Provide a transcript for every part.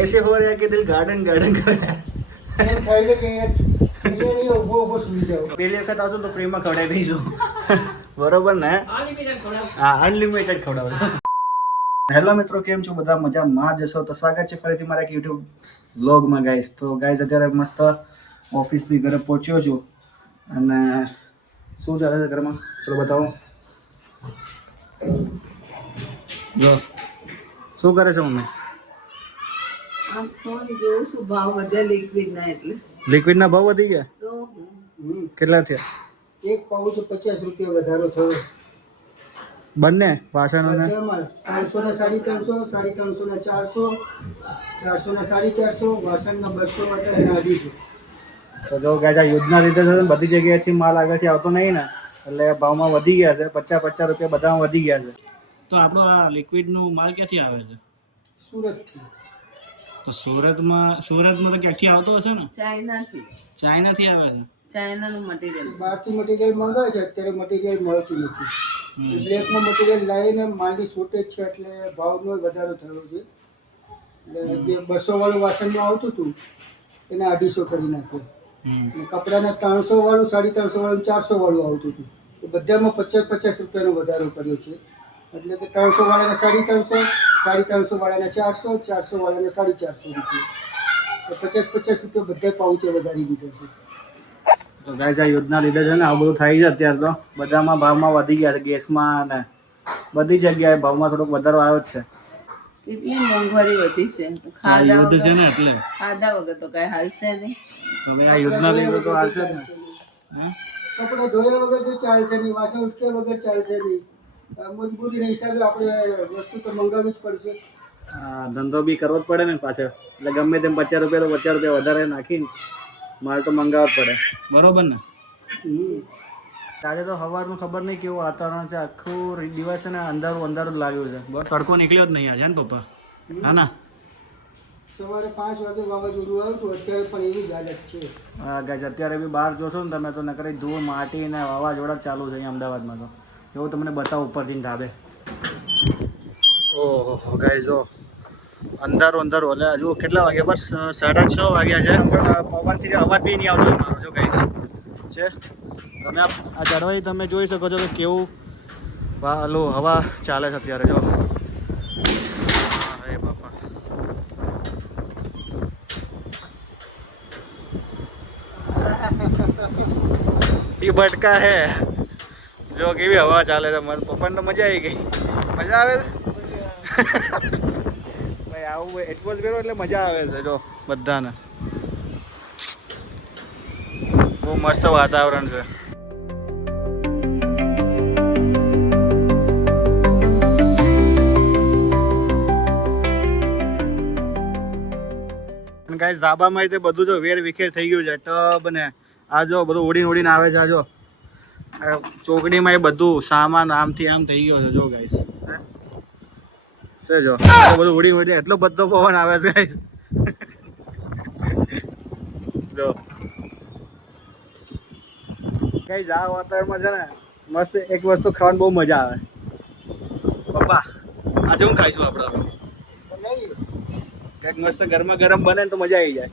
ऐसे हो रहा है कि दिल गार्डन गार्डन कर रहा है એમ થાય છે કે અહીંયા નહીં ઊભો ઊભો સુઈ જાઓ. પહેલી વખત આવશો તો ફ્રીમાં ખવડાવી દઈશું બરોબર ને હા અનલિમિટેડ ખવડાવશો હેલો મિત્રો કેમ છો બધા મજામાં જશો તો સ્વાગત છે ફરીથી મારા એક યુટ્યુબ વ્લોગમાં ગાઈસ તો ગાઈસ અત્યારે મસ્ત ઓફિસથી ઘરે પહોંચ્યો છું અને શું ચાલે છે ઘરમાં ચલો બતાવો જો શું કરે છે મમ્મી આ ફોન જોઉં છું ભાવ વધ્યા લિક્વિડના એટલે લિક્વિડના ભાવ વધી ગયા તો કેટલા થયા એક પાઉચ 50 રૂપિયા વધારો થયો. બંને વાસણોને બધામાં 300 ના 350, 350 ના 400, 400 ના 450, વાસણના 200 હતા અને 250. તો જો ગાઈસ આ યુદ્ધના લીધે છે ને બધી જગ્યાએથી માલ આગળથી આવતો નહીં ને એટલે ભાવમાં વધી ગયા છે 50 રૂપિયા બધામાં વધી ગયા છે તો આપણો આ લિક્વિડનું માલ ક્યાંથી આવે છે સુરતથી. તો સુરતમાં તો ક્યાંથી આવતો હશે ને ચાઇનાથી આવે છે ચાઇનાનું મટીરિયલ બહારથી મટીરિયલ મંગાવે છે, અત્યારે મટીરિયલ મળતું નથી. બ્લેકમાં મટીરિયલ લાવીને માલની શોર્ટેજ છે એટલે ભાવનો વધારો થયો છે. એટલે જે 200 વાળું વાસણમાં આવતું હતું એને 250 કરી નાખ્યું. અને કપડાના 300 વાળું 350 વાળું 400 વાળું આવતું હતું તો બધામાં 50 રૂપિયાનો વધારો કર્યો છે. એટલે કે 300 વાળાના 350, 350 વાળાના 400, 400 વાળાના 450 રૂપિયા. 50 રૂપિયા બધા પાઉચે વધારી દીધા છે. તો ગાઈસ આ યુદ્ધના લીધે છે ને આવું બધું થઈ છે અત્યારે તો બધામાં ભાવમાં વધી ગયા છે ગેસમાં અને બધી જગ્યાએ ભાવમાં થોડોક વધારો આવ્યો જ છે કેટલી મોંઘવારી વધી છે યુદ્ધ છે ને એટલે ખાધા વગર તો કઈ હાલશે નહીં. તો હવે આ યુદ્ધના લીધે તો હાલશે જ ને હે કપડા ધોયા વગર તો ચાલશે નહીં, વાસણ ઉટક્યા વગર ચાલશે નહીં. મજબૂરીના હિસાબે આપણે વસ્તુ તો મંગાવવી જ પડશે. હા ધંધો બી કરવો જ પડે ને પાછળ એટલે ગમે તેમ 50 રૂપિયા તો 50 રૂપિયા વધારે નાખીને માલ તો મંગાવવો જ પડે બરોબર ને આજે તો સવારનું ખબર નહીં કેવું વાતાવરણ છે આખું દિવસ છે ને અંધારું લાગ્યું છે બસ તડકો નીકળ્યો જ નહીં આજે ને પપ્પા હા ના સવારે 5 વાગે વાવાઝોડું આવ્યું અત્યારે પણ એવી જ હાલત છે. હા ગાઈસ અત્યારે બી બહાર જોશો ને તમે તો નકરી ધૂળ માટી ને વાવાઝોડા જ ચાલુ છે અહીંયા અમદાવાદમાં તો એવું તમને બતાવું ઉપરથી ધાબે ઓહો ગાઈસ જો અંધારું એટલે હજુ કેટલા વાગ્યા બસ 6:30 વાગ્યા છે પવનથી અવાજ બી નહીં આવતો મારો જો ગાઈસ છે તમે આ ચડવાઈ તમે જોઈ શકો છો કે કેવું હવા ચાલે છે અત્યારે જો અરે બાપા એ ભટકા હે જો કેવી હવા ચાલે છે મારા પપ્પાને તો મજા આવી ગઈ મજા આવે છે ભાઈ આવું એટમોસ્ફિયર એટલે મજા આવે છે જો બધાને બહુ મસ્ત વાતાવરણ છે ગાઈસ ધાબામાં તે બધું જો વેર વિખેર થઈ ગયું છે ટબ ને આ જો બધું ઉડીને આવે છે આ જો ચોકડીમાં એ બધું સામાન આમથી આમ થઈ ગયો છે જો ગાઈસ છે જો બધું ઉડી એટલો બધો પવન આવે છે ગાઈસ જો ગાઈસ આ વાતાવરણમાં છે ને મસ્ત એક વસ્તુ ખાવાની બહુ મજા આવે પપ્પા આજે હું ખાઈશું આપણે કંઈક મસ્ત ગરમા ગરમ બને તો મજા આવી જાય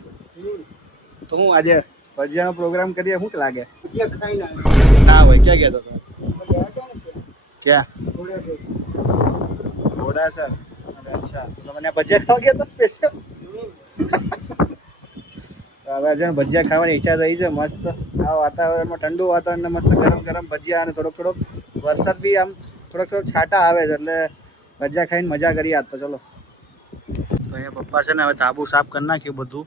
તો હું આજે ભજીયાનો પ્રોગ્રામ કરીએ શું લાગે ના ભાઈ ક્યાં ગયા તો ક્યાં ઘોડાસર અચ્છા તો મને ભજીયા ખાવા ગયા તો સ્પેશિયલ હવે છે ને ભજીયા ખાવાની ઈચ્છા થઈ છે મસ્ત આ વાતાવરણમાં ઠંડુ વાતાવરણ મસ્ત ગરમ ભજીયા અને થોડોક વરસાદ બી આમ થોડોક છાંટા આવે છે એટલે ભજીયા ખાઈને મજા કરી આજ તો ચલો તો અહીંયા પપ્પા છે ને હવે ધાબુ સાફ કરી નાખ્યું બધું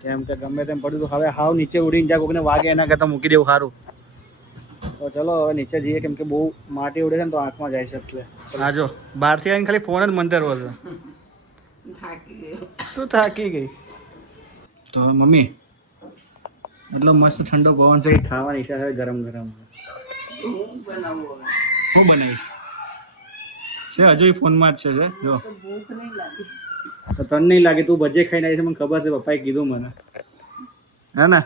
કેમ કે ગમે તેમ પડ્યું તો હવે હાવ નીચે ઉડીને જાય કોઈને વાગે એના કરતાં મૂકી દેવું સારું તો ચલો હવે નીચે જઈએ કેમ કે બહુ માટી ઉડે છે ને તો આંખમાં જાય છે એટલે હા જો બહારથી આવીને ખાલી ફોન જ મંતરવો છે શું થાકી ગઈ તો મમ્મી એટલો મસ્ત ઠંડો પવન છે ખાવાની ઈચ્છા છે ગરમ હું બનાવીશ છે હજુ ફોનમાં જ છે જો ભૂખ નહીં લાગી તો તને નહીં લાગે તું ભજે ખાઈને આવી છે મને ખબર છે પપ્પાએ કીધું મને હે ને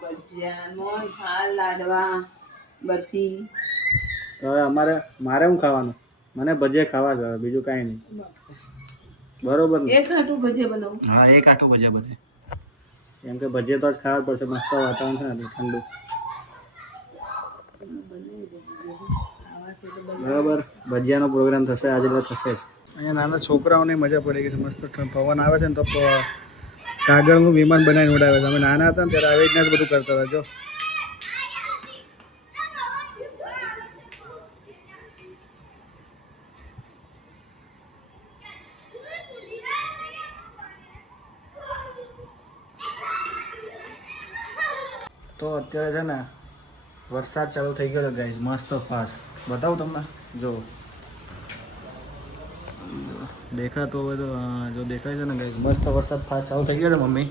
ભજીયા મોહન થાળ લાડવા બરફી તો હવે મારે શું ખાવાનું મને ભજીયા ખાવા છે બીજું કાંઈ નહીં બરોબર ને? એક હાટું ભજીયા બનાવું. હા એક આટું ભજીયા બને કેમ કે ભજીયા તો જ ખાવા પડશે મસ્ત વાતાવરણ છે ને ઠંડુ બરાબર ભજીયાનો પ્રોગ્રામ થશે આજે તો થશે જ અહીંયા નાના છોકરાઓને મજા પડી ગઈ છે મસ્ત પવન આવે છે ને તો કાગળનું વિમાન બનાવીને ઉડાવે છે અમે નાના હતા ને ત્યારે આવી રીતના જ બધું કરતા હતા જો તો અત્યારે છે ને વરસાદ ચાલુ થઈ ગયો છે ગાઈઝ મસ્ત ફાસ્ટ બતાવું તમને જો દેખાતો હોય તો જો દેખાય છે ને ગાઈઝ મસ્ત વરસાદ ફાસ્ટ ચાલુ થઈ ગયો છે મમ્મી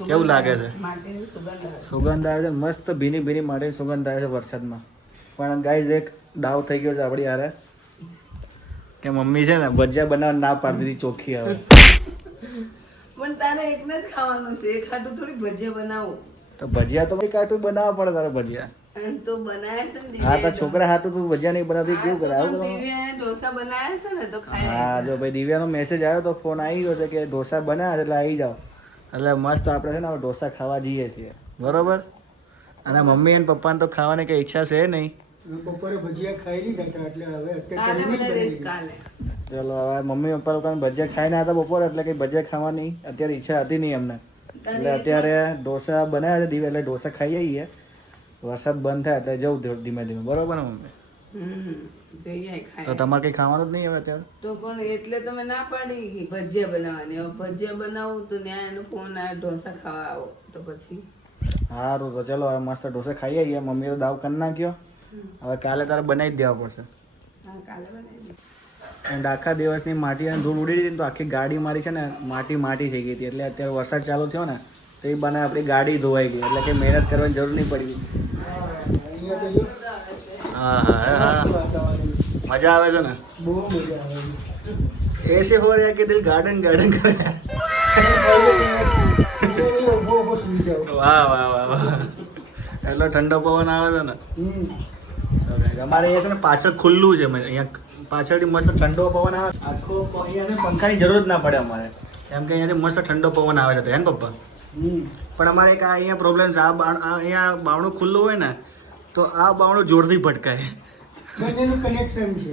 કેવું લાગે છે માટેની સુગંધ આવે. સુગંધ આવે છે મસ્ત ભીની ભીની માટે સુગંધ આવે છે વરસાદમાં પણ ગાઈઝ એક દાવ થઈ ગયો છે આપણી હારે કે મમ્મી છે ને ભજીયા બનાવવા ના પાડી દીધી ચોખ્ખી આવે પણ તારે એકને જ ખાવાનું છે, એક હાટું થોડી ભજીયા બનાવું. તો ભજીયા તો ભાઈ કાટું બનાવવા પડે તારે ભજીયા તો બનાવ્યા છે ને હા તો દિવ્યાએ છોકરા હાટું તું ભજીયા નહીં બનાવતી કેવું કરે આવું પણ કરવાનું? દિવ્યાએ ઢોસા બનાવ્યા છે ને તો ખાઈ હા લેજો. જો ભાઈ દિવ્યાનો મેસેજ આવ્યો તો ફોન આવી ગયો છે કે ઢોસા બનાવ્યા છે એટલે આવી જાઓ એટલે મસ્ત આપણે છે ને હવે ઢોસા ખાવા જઈએ છીએ બરોબર અને મમ્મી અને પપ્પાને તો ખાવાની કઈ ઈચ્છા છે નહીં બપોરે ભજીયા ખાઈ લીધા હતા એટલે હવે અત્યારે કાલે કરીને જ બનાવીશ, બનાવી. કાલે. ચલો હવે મમ્મી પપ્પા લોકોને ભજીયા ખાઈને હતા બપોરે એટલે કંઈ ભજીયા ખાવાની અત્યારે ઈચ્છા હતી નહીં એમને એટલે અત્યારે ઢોસા બનાવ્યા છે દિવ્યા એટલે ઢોસા ખાઈ આવીએ વરસાદ બંધ થાય એટલે જવું ધીમે ધીમે બરોબર ને મમ્મી જઈએ તો ખાઈ. તમારે કંઈ ખાવાનું જ નહીં હવે અત્યારે તો પણ એટલે તમે ના પાડી કે ભજીયા બનાવવાની. હવે ભજીયા બનાવું તો ત્યાં એનો ફોન આવે ઢોસા ખાવા આવો તો પછી સારું તો ચલો હવે મસ્ત ઢોસા ખાઈ આવીએ મમ્મી તો દાવ કરી નાખ્યો હવે કાલે તારે બનાવી જ દેવા પડશે હા કાલે બનાવી દઈશ. એન્ડ આખા દિવસની માટી અને ધૂળ ઉડી હતી ને તો આખી ગાડી મારી છે ને માટી થઈ ગઈ હતી એટલે અત્યારે વરસાદ ચાલુ થયો ને તો એ બને આપણી ગાડી ધોવાઈ ગઈ એટલે કે મહેનત કરવાની જરૂર નહીં પડી અહીંયા તો જો હા હા હા વાતાવરણ મજા આવે છે ને બહુ મજા આવે છે. ऐसे हो रहा है कि दिल गार्डन गार्डन कर रहा ઉભો ઉભો સુઈ જાઓ. है वाह वाह वाह वाह એટલો ઠંડો પવન આવે છે ને હમ. તો guys, અમારે અહીંયા છે ને પાછળ ખુલ્લું છે અહીંયા પાછળથી મસ્ત ઠંડો પવન આવે આખો અહીંયા છે ને પંખાની જરૂર જ ના પડે અમારે કેમ કે અહીંયાથી મસ્ત ઠંડો પવન આવે છે હે ને પપ્પા હમ. પણ અમારે એક આ અહીંયા પ્રોબ્લેમ છે આ અહીંયા બાવણું ખુલ્લું હોય ને તો આ બાવણું જોરથી ભટકાય બંનેનું કનેક્શન છે.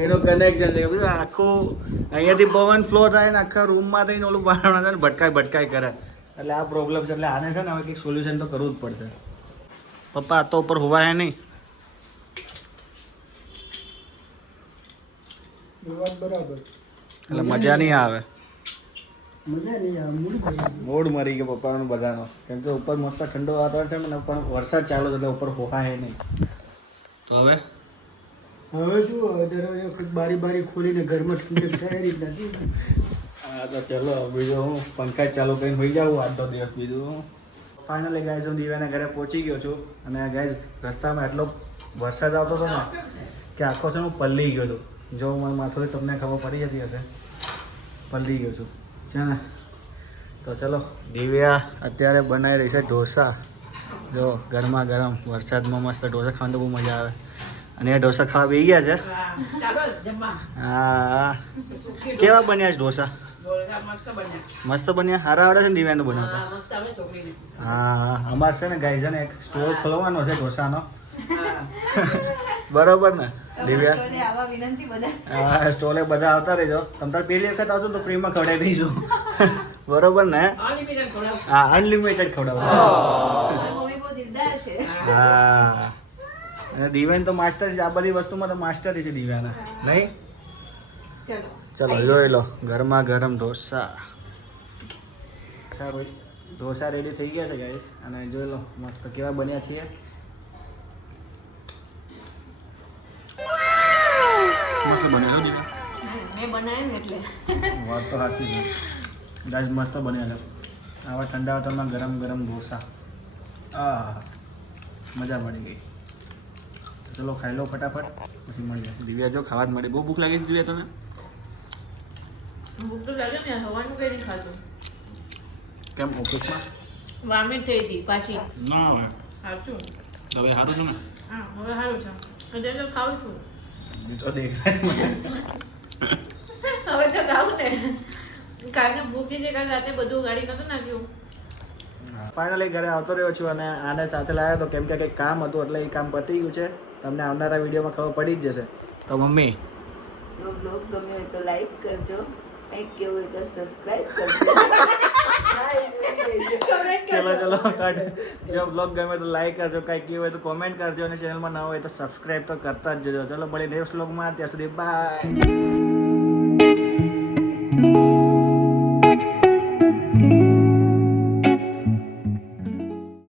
એનું કનેક્શન છે બધું આખું અહીંયાથી પવન ફ્લો થાય ને આખા રૂમમાં થઈને ઓલું બારણા છે ને ભટકાય કરે એટલે આ પ્રોબ્લેમ છે એટલે આને છે ને હવે કંઈક સોલ્યુશન તો કરવું જ પડશે પપ્પા આ તો ઉપર હોવાય નહીં એ વાત બરાબર. એટલે મજા નહીં આવે મજા નહીં આવે મૂળ ભાઈ. મૂડ મરી ગયો પપ્પાનો બધાનો કેમ કે ઉપર મસ્ત ઠંડો વાતાવરણ છે ને પણ વરસાદ ચાલુ છે એટલે ઉપર હોવાય નહીં તો હવે હવે શું હવે દરવાજો બારી ખોલીને ઘરમાં ઠંડક થાય એ રીતના શું? હા તો ચલો બીજું હું પંખા જ ચાલુ કરીને હોઈ જાઉં આજનો દિવસ બીજું હું ફાઇનલી ગાઈઝ હું દિવ્યાના ઘરે પહોંચી ગયો છું અને ગાઈઝ રસ્તામાં એટલો વરસાદ આવતો હતો ને કે આખો છે હું પલળી ગયો છું જો મારું માથું તમને ખબર પડી જતી હશે પલળી ગયો છું છે ને તો ચલો દિવ્યા અત્યારે બનાવી રહી છે ઢોસા જો ગરમા ગરમ વરસાદમાં મસ્ત ઢોસા ખાવાની તો બહુ મજા આવે અને એ ઢોસા ખાવા બેસી ગયા છે ચાલો જમવા. હા કેવા બન્યા છે ઢોસા ઢોસા મસ્ત બન્યા. મસ્ત બન્યા સારા આવડે છે ને દિવ્યાનું બનાવતા હા, મસ્ત આવે છોકરીને. હા અમારે છે ને ગાઈ છે ને એક સ્ટોર ખોલવાનો છે ઢોસાનો હા. બરોબર ને દિવ્યા આવા વિનંતી બધા. હા સ્ટોલે બધા આવતા રહેજો તમે તાર પહેલી વખત આવશો તો ફ્રીમાં ખવડાવી દઈશું બરોબર ને અનલિમિટેડ ખવડાવો. હા અનલિમિટેડ ખવડાવવાનું મમ્મી બહુ દિલદાર છે. હા અને દિવ્યાન તો માસ્ટર છે આ બધી વસ્તુમાં તો માસ્ટર છે દિવ્યાના નહીં ચલો ચલો જોઈ લો ગરમા ગરમ ઢોસા ભાઈ ઢોસા રેડી થઈ ગયા છે ગાઈસ અને જોઈ લો મસ્ત કેવા બન્યા છીએ મસ્ત બન્યા છો દિવ્યા મેં બનાવ્યું ને એટલે વાત તો સાચી છે ગાઈસ મસ્ત બન્યા છે આવા ઠંડા વાતાવરણમાં ગરમ ગરમ ઢોસા આ મજા પડી ગઈ ચલો ખાઈ લો ફટાફટ પછી મળી જાય દિવ્યા જો ખાવા જ મળી બહુ ભૂખ લાગી છે દિવ્યા તને ભૂખ તો લાગે ને હવાનું કઈ નહીં ખાતું કેમ ઓફિસમાં વામિટ થઈ હતી પાછી ના હવે સાચું હવે સારું છે ને હા હવે સારું છે અત્યારે તો ખાઉં છું એ તો દેખાય છે મને હવે તો ખાવું ને કાલને ભૂખી છે કાલ રાતે બધું ગાડી નતું નાખ્યું ફાઇનલી ઘરે આવતો રહ્યો છું અને આને સાથે લાવ્યો તો કેમ કે કંઈક કામ હતું એટલે એ કામ પતી ગયું છે. તમને આવનારા વિડીયોમાં ખબર પડી જ જશે. તો મમ્મી જો બ્લોગ ગમ્યો હોય તો લાઈક કરજો, કંઈક કેવું હોય તો સબસ્ક્રાઇબ કરજો. ચલો ચલો કટ. જો બ્લોગ ગમે તો લાઈક કરજો, કંઈક કેવું હોય તો કોમેન્ટ કરજો અને ચેનલમાં ન હોય તો સબસ્ક્રાઈબ તો કરતા જ જજો. ચલો મળીએ નેક્સ્ટ બ્લોગમાં. ત્યાં સુધી બાય.